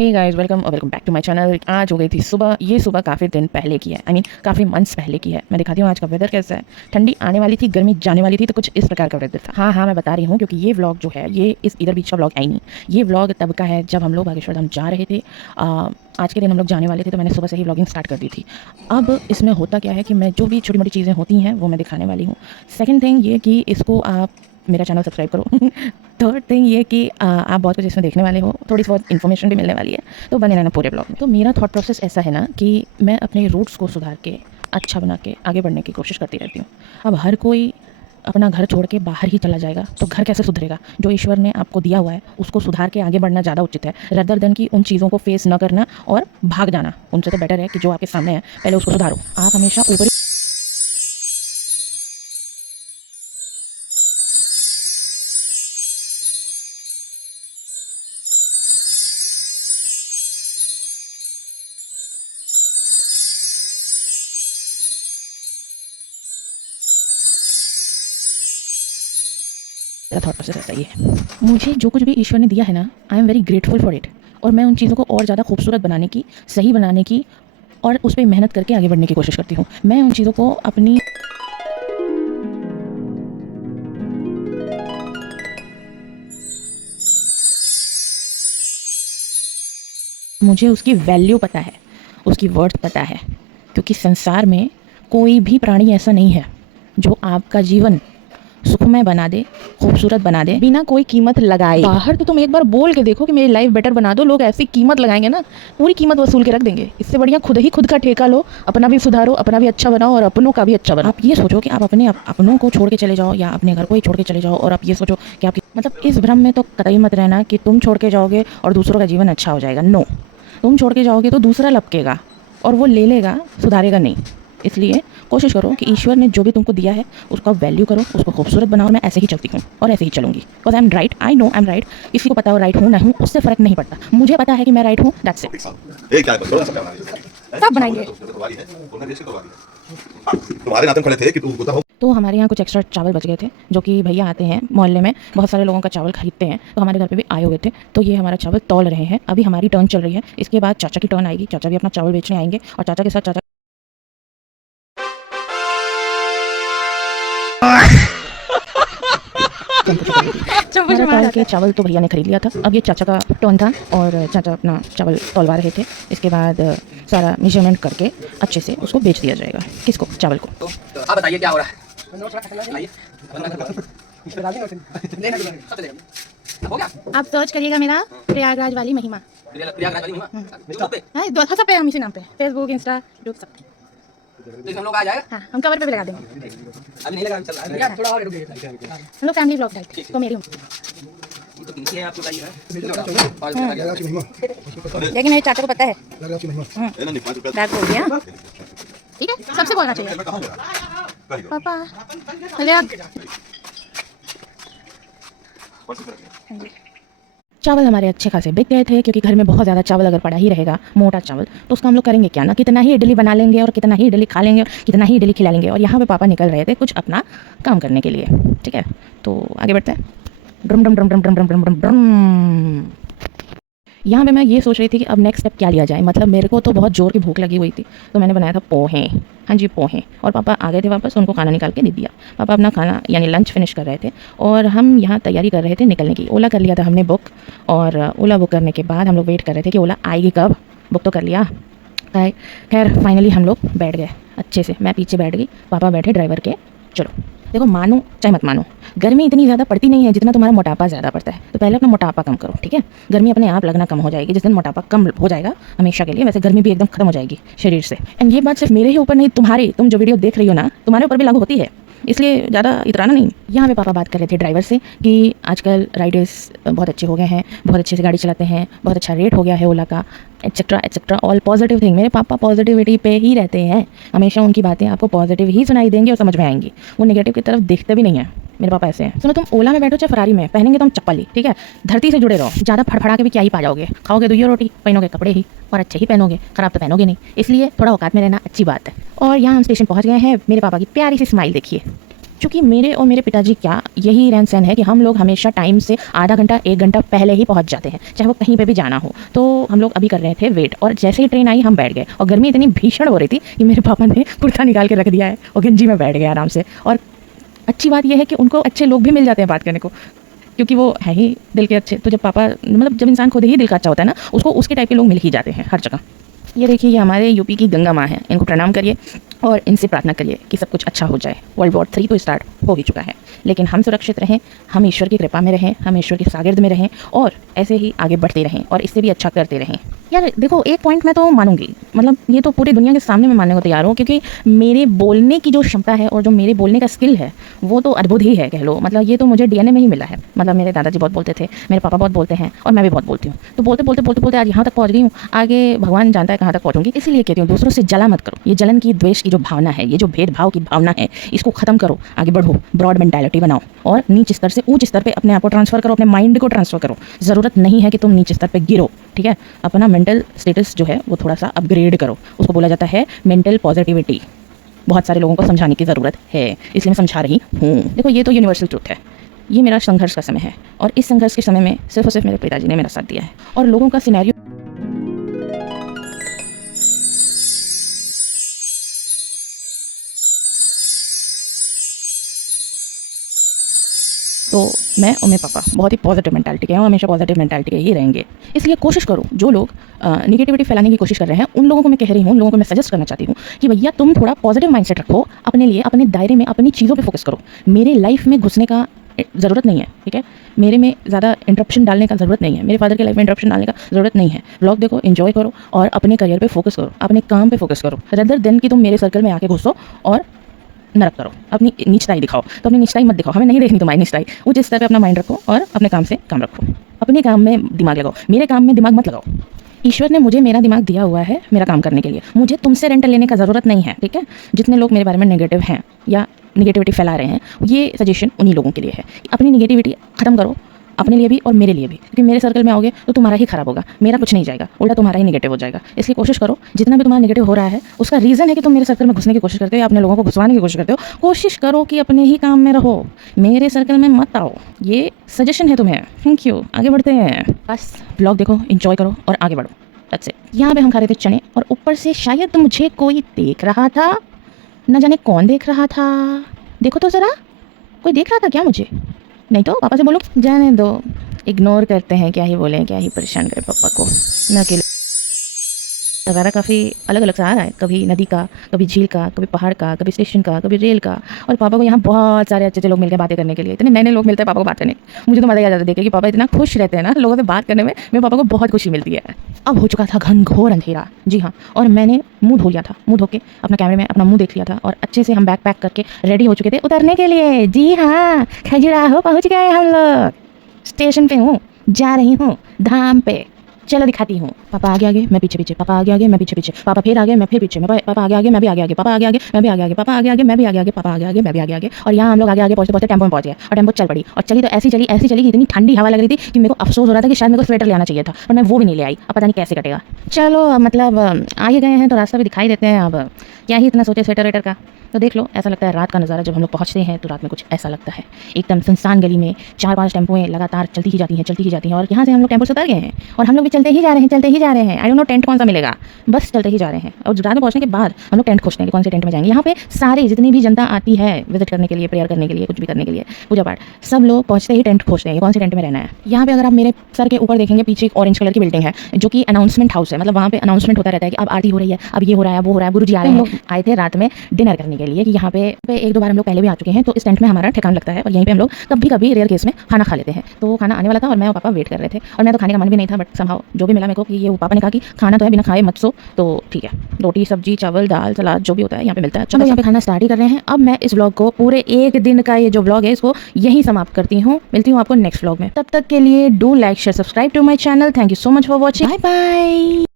Hey guys, welcome back to my channel. आज हो गई थी सुबह। ये सुबह काफ़ी दिन पहले की है, काफ़ी मंथ्स पहले की है। मैं दिखाती हूँ आज का वेदर कैसा है। ठंडी आने वाली थी, गर्मी जाने वाली थी, तो कुछ इस प्रकार का वेदर था। हाँ, मैं बता रही हूँ क्योंकि ये व्लॉग जो है ये इस इधर बीच का व्लॉग है ही नहीं। ये व्लॉग तब का है जब हम लोग बागेश्वर धाम जा रहे थे। आज के दिन हम लोग जाने वाले थे, तो मैंने सुबह से ही व्लॉगिंग स्टार्ट कर दी थी। अब इसमें होता क्या है कि मैं जो भी छोटी मोटी चीज़ें होती हैं वो मैं दिखाने वाली हूँ। सेकेंड थिंग ये कि इसको आप मेरा चैनल सब्सक्राइब करो। थर्ड थिंग ये कि आप बहुत कुछ इसमें देखने वाले हो, थोड़ी बहुत इन्फॉर्मेशन भी मिलने वाली है, तो बने रहना पूरे ब्लॉग में। तो मेरा थॉट प्रोसेस ऐसा है ना कि मैं अपने रूट्स को सुधार के अच्छा बना के आगे बढ़ने की कोशिश करती रहती हूँ। अब हर कोई अपना घर छोड़ के बाहर ही चला जाएगा तो घर कैसे सुधरेगा? जो ईश्वर ने आपको दिया हुआ है उसको सुधार के आगे बढ़ना ज़्यादा उचित है, रदर देन कि उन चीज़ों को फेस न करना और भाग जाना। उनसे तो बेटर है कि जो आपके सामने है पहले उसको सुधारो। आप हमेशा ऊपर मेरा थॉट प्रोसेस ऐसा ही है। मुझे जो कुछ भी ईश्वर ने दिया है ना, I am very grateful for it. और मैं उन चीज़ों को और ज़्यादा खूबसूरत बनाने की, सही बनाने की और उस पर मेहनत करके आगे बढ़ने की कोशिश करती हूँ। मैं उन चीज़ों को अपनी मुझे उसकी वैल्यू पता है, उसकी वर्थ पता है, क्योंकि संसार में कोई भी प्राणी ऐसा नहीं है जो आपका जीवन सुखमय बना दे, खूबसूरत बना दे बिना कोई कीमत लगाए। बाहर तो तुम एक बार बोल के देखो कि मेरी लाइफ बेटर बना दो, लोग ऐसी कीमत लगाएंगे ना, पूरी कीमत वसूल के रख देंगे। इससे बढ़िया खुद ही खुद का ठेका लो, अपना भी सुधारो, अपना भी अच्छा बनाओ और अपनों का भी अच्छा बनाओ। आप ये सोचो कि आप अपने अपनों को छोड़ के चले जाओ या अपने घर को ही छोड़ के चले जाओ, और आप ये सोचो कि आपकी मतलब इस भ्रम में तो कतई मत रहना कि तुम छोड़ के जाओगे और दूसरों का जीवन अच्छा हो जाएगा। नो, तुम छोड़ के जाओगे तो दूसरा लपकेगा और वो ले लेगा, सुधारेगा नहीं। इसलिए कोशिश करो कि ईश्वर ने जो भी तुमको दिया है उसका वैल्यू करो, उसको खूबसूरत बनाओ। मैं ऐसे ही चलती हूँ और ऐसे ही चलूंगी, because I am right. I know I am right. किसी को पता हो राइट हूँ ना हूँ, उससे फर्क नहीं पड़ता। मुझे पता है कि मैं राइट हूँ, दैट्स इट। सब बनाएंगे। तुम्हारे नाते खड़े थे कि तू होता हो। तो हमारे यहाँ कुछ एक्स्ट्रा चावल बच गए थे, जो कि भैया आते हैं मोहल्ले में, बहुत सारे लोगों का चावल खरीदते हैं, तो हमारे घर पे भी आए हुए थे। तो ये हमारा चावल तौल रहे हैं। अभी हमारी टर्न चल रही है, इसके बाद चाचा की टर्न आएगी। चाचा भी अपना चावल बेचने आएंगे और चाचा के साथ चाचा हमारा के चावल तो भैया ने खरीद लिया था। अब ये चाचा का टर्न था और चाचा अपना चावल तौलवा रहे थे। इसके बाद सारा मेजरमेंट करके अच्छे से उसको बेच दिया जाएगा। किसको? चावल को। तो आप बताइए क्या हो रहा है? आप सर्च करिएगा मेरा प्रयागराज वाली महिमा। प्रयागराज वाली महिमा यूट्यूब पे हाँ, सब पे हम इसी नाम पे, फेसबुक, इंस्टा, यूट्यूब सब पे। तो हम लोग आ जाएगा। हाँ, हम कवर पे भी लगा देंगे। अभी नहीं लगा, चल रहा है थोड़ा और रुक जाइए। हम लोग फैमिली ब्लॉग टाइप तो मेरी हूँ, तो पीछे है आपको बताइए। लेकिन मेरे चाचा को पता है। बैग बोल दिया, ठीक है, सबसे बोलना चाहिए। पापा अरे आप चावल हमारे अच्छे खासे बिक गए थे, क्योंकि घर में बहुत ज़्यादा चावल अगर पड़ा ही रहेगा, मोटा चावल, तो उसका हम लोग करेंगे क्या ना, कितना ही इडली बना लेंगे और कितना ही इडली खा लेंगे और कितना ही इडली खिला लेंगे। और यहाँ पे पापा निकल रहे थे कुछ अपना काम करने के लिए, ठीक है। तो आगे बढ़ते हैं। Drum drum drum drum drum drum drum drum drum. यहाँ पे मैं ये सोच रही थी कि अब नेक्स्ट स्टेप क्या लिया जाए। मतलब मेरे को तो बहुत जोर की भूख लगी हुई थी, तो मैंने बनाया था पोहे। हाँ जी, पोहे। और पापा आ गए थे वापस, उनको खाना निकाल के दे दिया। पापा अपना खाना यानी लंच फिनिश कर रहे थे और हम यहाँ तैयारी कर रहे थे निकलने की। ओला कर लिया था हमने बुक, और ओला बुक करने के बाद हम लोग वेट कर रहे थे कि ओला आएगी कब। बुक तो कर लिया, खैर फाइनली हम लोग बैठ गए अच्छे से। मैं पीछे बैठ गई, पापा बैठे ड्राइवर के। चलो देखो, मानो चाहे मत मानो, गर्मी इतनी ज़्यादा पड़ती नहीं है जितना तुम्हारा मोटापा ज़्यादा पड़ता है। तो पहले अपना मोटापा कम करो, ठीक है। गर्मी अपने आप लगना कम हो जाएगी जिस दिन मोटापा कम हो जाएगा हमेशा के लिए। वैसे गर्मी भी एकदम खत्म हो जाएगी शरीर से। एंड ये बात सिर्फ मेरे ही ऊपर नहीं, तुम जो वीडियो देख रही हो ना, तुम्हारे ऊपर भी लागू होती है, इसलिए ज़्यादा इतराना नहीं। यहाँ पे पापा बात कर रहे थे ड्राइवर से कि आजकल राइडर्स बहुत अच्छे हो गए हैं, बहुत अच्छे से गाड़ी चलाते हैं, बहुत अच्छा रेट हो गया है ओला का, etcetera etcetera, all positive thing. मेरे पापा पॉजिटिविटी पे ही रहते हैं, हमेशा उनकी बातें आपको पॉजिटिव ही सुनाई देंगी और समझ में आएंगी। वो नेगेटिव की तरफ देखते भी नहीं है। मेरे पापा ऐसे हैं। सुनो, तुम ओला में बैठो चाहे फरारी में, पहनेंगे तुम चप्पल ही, ठीक है। धरती से जुड़े रहो, ज़्यादा फड़फड़ा के भी क्या ही पा जाओगे। खाओगे तो ये रोटी, पहनोगे कपड़े ही, और अच्छे ही पहनोगे, खराब तो पहनोगे नहीं। इसलिए थोड़ा औकात में रहना अच्छी बात है। और यहाँ हम स्टेशन पहुँच गए हैं। मेरे पापा की प्यारी सी स्माइल देखिए, क्योंकि मेरे और मेरे पिताजी क्या यही रहन सहन है कि हम लोग हमेशा टाइम से आधा घंटा 1 घंटा पहले ही पहुंच जाते हैं, चाहे वो कहीं पे भी जाना हो। तो हम लोग अभी कर रहे थे वेट, और जैसे ही ट्रेन आई हम बैठ गए, और गर्मी इतनी भीषण हो रही थी कि मेरे पापा ने कुर्ता निकाल के रख दिया है और गंजी में बैठ गए आराम से। और अच्छी बात यह है कि उनको अच्छे लोग भी मिल जाते हैं बात करने को, क्योंकि वो है ही दिल के अच्छे। तो जब पापा मतलब जब इंसान खुद ही दिल का अच्छा होता है ना, उसको उसके टाइप के लोग मिल ही जाते हैं हर जगह। ये देखिए, ये हमारे यूपी की गंगा माँ है, इनको प्रणाम करिए और इनसे प्रार्थना करिए कि सब कुछ अच्छा हो जाए। वर्ल्ड वॉर 3 तो स्टार्ट हो ही चुका है, लेकिन हम सुरक्षित रहें, हम ईश्वर की कृपा में रहें, हम ईश्वर के सागिर्द में रहें और ऐसे ही आगे बढ़ते रहें और इससे भी अच्छा करते रहें। यार देखो, एक पॉइंट मैं तो मानूंगी, मतलब ये तो पूरी दुनिया के सामने मैं मानने को तैयार हूँ, क्योंकि मेरे बोलने की जो क्षमता है और जो मेरे बोलने का स्किल है वो तो अद्भुत ही है, कह लो। मतलब ये तो मुझे डीएनए में ही मिला है। मतलब मेरे दादाजी बहुत बोलते थे, मेरे पापा बहुत बोलते हैं और मैं भी बहुत बोलती हूँ। तो बोलते बोलते बोलते बोलते आज यहाँ तक पहुँच गई हूँ, आगे भगवान जानता है कहाँ तक पहुँचूंगी। इसलिए कहती हूँ, दूसरों से जला मत करो। ये जलन की, द्वेष की जो भावना है, ये जो भेदभाव की भावना है, इसको खत्म करो, आगे बढ़ो, ब्रॉड मेंटालिटी बनाओ और नीच स्तर से ऊंच स्तर पे अपने आप को ट्रांसफर करो, अपने माइंड को ट्रांसफर करो। ज़रूरत नहीं है कि तुम नीचे स्तर पे गिरो, ठीक है। अपना मेंटल स्टेटस जो है वो थोड़ा सा अपग्रेड करो, उसको बोला जाता है मेंटल पॉजिटिविटी। बहुत सारे लोगों को समझाने की ज़रूरत है, इसलिए मैं समझा रही हूँ। देखो, ये तो यूनिवर्सल ट्रुथ है। ये मेरा संघर्ष का समय है और इस संघर्ष के समय में सिर्फ और सिर्फ मेरे पिताजी ने मेरा साथ दिया है। और लोगों का सिनेरियो तो मैं और मेरे पापा बहुत ही पॉजिटिव मेंटालिटी के हैं और हमेशा पॉजिटिव मेंटालिटी के ही रहेंगे। इसलिए कोशिश करो, जो लोग निगेटिविटी फैलाने की कोशिश कर रहे हैं उन लोगों को मैं कह रही हूँ, उन लोगों को मैं सजेस्ट करना चाहती हूँ कि भैया तुम थोड़ा पॉजिटिव माइंडसेट रखो अपने लिए, अपने दायरे में अपनी चीज़ों पे फोकस करो। मेरे लाइफ में घुसने का ज़रूरत नहीं है, ठीक है। मेरे में ज़्यादा इंटरप्शन डालने का ज़रूरत नहीं है, मेरे फादर के लाइफ में इंटरप्शन डालने का ज़रूरत नहीं है। व्लॉग देखो, एंजॉय करो और अपने करियर पे फोकस करो, अपने काम पे फोकस करो, रदर देन कि तुम मेरे सर्कल में आके घुसो और नरक करो, अपनी नीचताई दिखाओ। तो अपनी नीचताई मत दिखाओ, हमें नहीं देखनी तुम्हारी नीचताई। उस स्तर पे अपना माइंड रखो और अपने काम से काम रखो, अपने काम में दिमाग लगाओ, मेरे काम में दिमाग मत लगाओ। ईश्वर ने मुझे मेरा दिमाग दिया हुआ है मेरा काम करने के लिए, मुझे तुमसे रेंट लेने का ज़रूरत नहीं है, ठीक है। जितने लोग मेरे बारे में नेगेटिव हैं या निगेटिविटी फैला रहे हैं, ये सजेशन उन्हीं लोगों के लिए है। अपनी निगेटिविटी ख़त्म करो, अपने लिए भी और मेरे लिए भी, क्योंकि मेरे सर्कल में आओगे तो तुम्हारा ही खराब होगा, मेरा कुछ नहीं जाएगा, उल्टा तुम्हारा ही नेगेटिव हो जाएगा। इसलिए कोशिश करो, जितना भी तुम्हारा नेगेटिव हो रहा है उसका रीज़न है कि तुम मेरे सर्कल में घुसने की कोशिश करते हो या अपने लोगों को घुसवाने की कोशिश करते हो। कोशिश करो कि अपने ही काम में रहो, मेरे सर्कल में मत आओ। ये सजेशन है तुम्हें। Thank you. आगे बढ़ते हैं, बस ब्लॉग देखो, एंजॉय करो और आगे बढ़ो। That's it. यहाँ पे हम खा रहे थे चने और ऊपर से शायद मुझे कोई देख रहा था, न जाने कौन देख रहा था। देखो तो ज़रा, कोई देख रहा था क्या मुझे? नहीं तो पापा से बोलो, जाने दो, इग्नोर करते हैं, क्या ही बोलें, क्या ही परेशान करें पापा को। न अकेले नज़ारा काफ़ी अलग अलग सा आ रहा है, कभी नदी का, कभी झील का, कभी पहाड़ का, कभी स्टेशन का, कभी रेल का। और पापा को यहाँ बहुत सारे अच्छे अच्छे लोग मिलते हैं बातें करने के लिए, इतने नए नए लोग मिलते हैं पापा को बात करने। मुझे तो मज़ा ही आ जाता है देख के कि पापा इतना खुश रहते हैं ना लोगों से बात करने में, मेरे पापा को बहुत खुशी मिलती है। अब हो चुका था घनघोर अंधेरा, जी हाँ, और मैंने मुँह धो लिया था, मुँह धो के अपना कैमरे में अपना मुँह देख लिया था और अच्छे से हम बैग पैक करके रेडी हो चुके थे उतरने के लिए। जी हाँ, खजुराहो पहुँच गए हम लोग, स्टेशन पे हूँ, जा रही हूँ धाम पे, चलो दिखाती हूँ। पापा आगे आगे, मैं पीछे पीछे, पापा आगे आगे, मैं पीछे पीछे, पापा फिर आगे, मैं फिर पीछे, पापा आगे आगे, मैं भी आगे आगे, पापा आगे आगे, मैं भी आगे आगे, पापा आगे आगे, मैं भी आगे आगे, पापा आगे आगे, मैं भी आगे आगे। और यहाँ हम लोग आगे आगे पहुँचते पहुँचते टेम्पो में पहुँच गए और टेम्पो चल पड़ी और चली तो ऐसी चली कि इतनी ठंडी हवा लग रही थी कि मेरे को अफसोस हो रहा था कि शायद मेरे को स्वेटर ले आना चाहिए था, और मैं वो भी नहीं ले आई। अब पता नहीं कैसे कटेगा। चलो मतलब आ ही गए हैं तो रास्ता भी दिखाई देते हैं, अब क्या ही इतना सोचे स्वेटर वेटर का। तो देख लो, ऐसा लगता है रात का नज़ारा। जब हम लोग पहुँचते हैं तो रात में कुछ ऐसा लगता है, एकदम सुनसान गली में 4-5 टेम्पोएं लगातार चलती ही जाती हैं और यहाँ से हम लोग टेम्पो से उतर गए हैं और हम लोग भी चलते ही जा रहे हैं। आई डोंट नो टेंट कौन सा मिलेगा, बस चलते ही जा रहे हैं। और रात में पहुँचने के बाद हम लोग टेंट खोजते हैं कि कौन से टेंट में जाएंगे। यहाँ पे सारे जितनी भी जनता आती है विजिट करने के लिए, प्रेयर करने के लिए, कुछ भी करने के लिए, पूजा पाठ, सब लोग पहुँचते ही टेंट खोजते हैं कौन से टेंट में रहना है। यहाँ पे अगर आप मेरे सर के ऊपर देखेंगे, पीछे एक ऑरेंज कलर की बिल्डिंग है जो कि अनाउंसमेंट हाउस है। मतलब वहाँ पे अनाउंसमेंट होता रहता है कि अब आरती हो रही है, अब ये हो रहा है, वो हो रहा है, गुरुजी आ रहे हैं। हम लोग आए थे रात में डिनर करने के लिए कि यहाँ पे 1-2 बार हम लोग पहले भी आ चुके हैं, तो इस टेंट में हमारा ठिकाना लगता है और यहीं पे हम लोग कभी रेयर केस में खाना खा लेते हैं। तो खाना आने वाला था और मैं और पापा वेट कर रहे थे और मैं तो खाने का मन भी नहीं था, बट समहाउ जो भी मिला मेरे को कि ये पापा ने कहा कि खाना तो है, बिना खाए मत सो, तो ठीक है, रोटी सब्जी चावल दाल सलाद जो भी होता है यहाँ पे मिलता है। चलो यहाँ पे खाना स्टार्ट ही कर रहे हैं। अब मैं इस व्लॉग को पूरे 1 दिन का ये जो व्लॉग है इसको यही समाप्त करती हूँ। मिलती हूँ आपको नेक्स्ट व्लॉग में, तब तक के लिए do like share subscribe to my channel. Thank you so much for watching, bye bye.